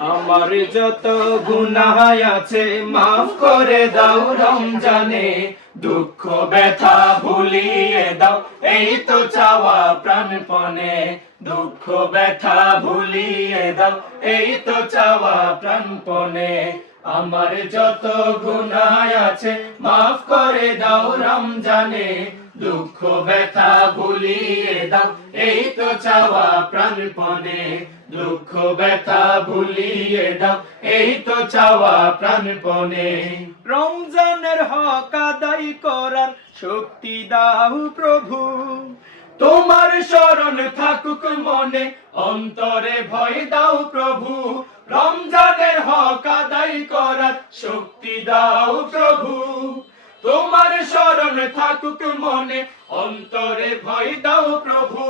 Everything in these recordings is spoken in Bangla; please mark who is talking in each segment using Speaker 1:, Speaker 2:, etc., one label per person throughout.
Speaker 1: আমার যত গুনাহ আছে, মাফ করে দাও রমজানে। দুঃখ, ব্যথা ভুলিয়ে দাও, এই তো চাওয়া প্রাণপণে। দুঃখ, ব্যথা ভুলিয়ে দাও, এই তো চাওয়া প্রাণপণে। আমার যত গুনাহ আছে, মাফ করে দাও রমজানে। দুঃখ, ব্যথা ভুলিয়ে দাও, এই তো চাওয়া প্রাণপণে। দুঃখ ব্যথা ভুলিয়ে দাও, এই তো চাওয়া প্রাণপণে। রমজানের হক আদায় করার শক্তি দাও প্রভু। তোমার শরণ থাকুক মনে, অন্তরে ভয় দাও প্রভু। রমজানের হক আদায় করার শক্তি দাও প্রভু। তোমার শরণ থাকুক মনে, অন্তরে ভয় দাও প্রভু।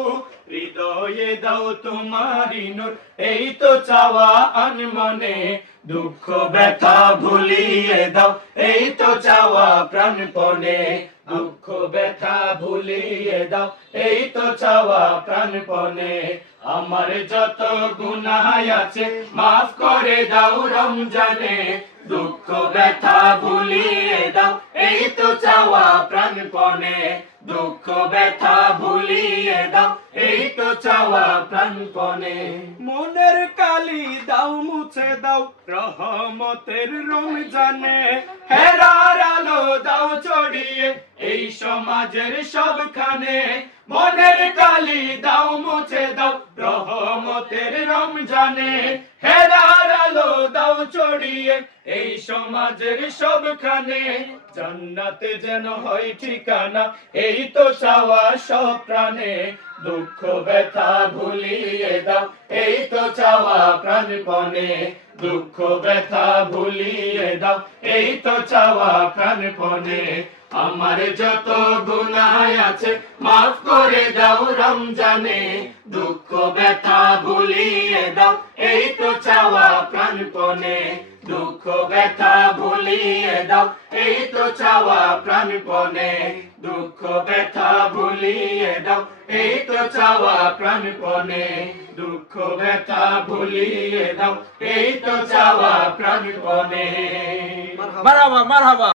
Speaker 1: দাও তোমারি নূর। এই তো চাওয়া আনমনে, দুঃখ, ব্যথা ভুলিয়ে দাও। এই তো চাওয়া প্রাণপণে, দুঃখ, ব্যথা ভুলিয়ে দাও। এই তো চাওয়া প্রাণপণে, আমার যত গুনাহ আছে, মাফ করে দাও রমজানে। দুঃখ, ব্যথা ভুলিয়ে দাও। এই তো চাওয়া প্রাণপণে, দুঃখ, ব্যথা ভুলিয়ে দাও, এই চাওয়া প্রাণপণে। মনের কালি দাও, মুছে দাও, রহমতের রমজানে। হেরার আলো দাও ছড়িয়ে, এই সমাজের সবখানে। মনের কালি দাও, মুছে দাও, রহমতের রমজানে। দাও ছড়িয়ে এই সমাজের সবখানে জান্নাতে যেন হয় ঠিকানা, এই তো চাওয়া সব প্রাণে। দুঃখ, ব্যথা ভুলিয়ে দাও, এই তো চাওয়া প্রাণপণে। দুঃখ, ব্যথা ভুলিয়ে দাও এই তো চাওয়া প্রাণপণে আমার যত গুনাহ আছে, মাফ করে দাও রমজানে। দুঃখ, ব্যথা ভুলিয়ে দাও, এই তো চাওয়া প্রাণপণে দুঃখ, ব্যথা ভুলিয়ে দাও, এই তো চাওয়া প্রাণপণে দুঃখ, ব্যথা ভুলিয়ে দাও তো চাওয়া প্রাণপণে দুঃখ ব্যথা ভুলিয়ে দাও এই তো চাওয়া প্রাণপণে।
Speaker 2: মারহাবা মারহাবা।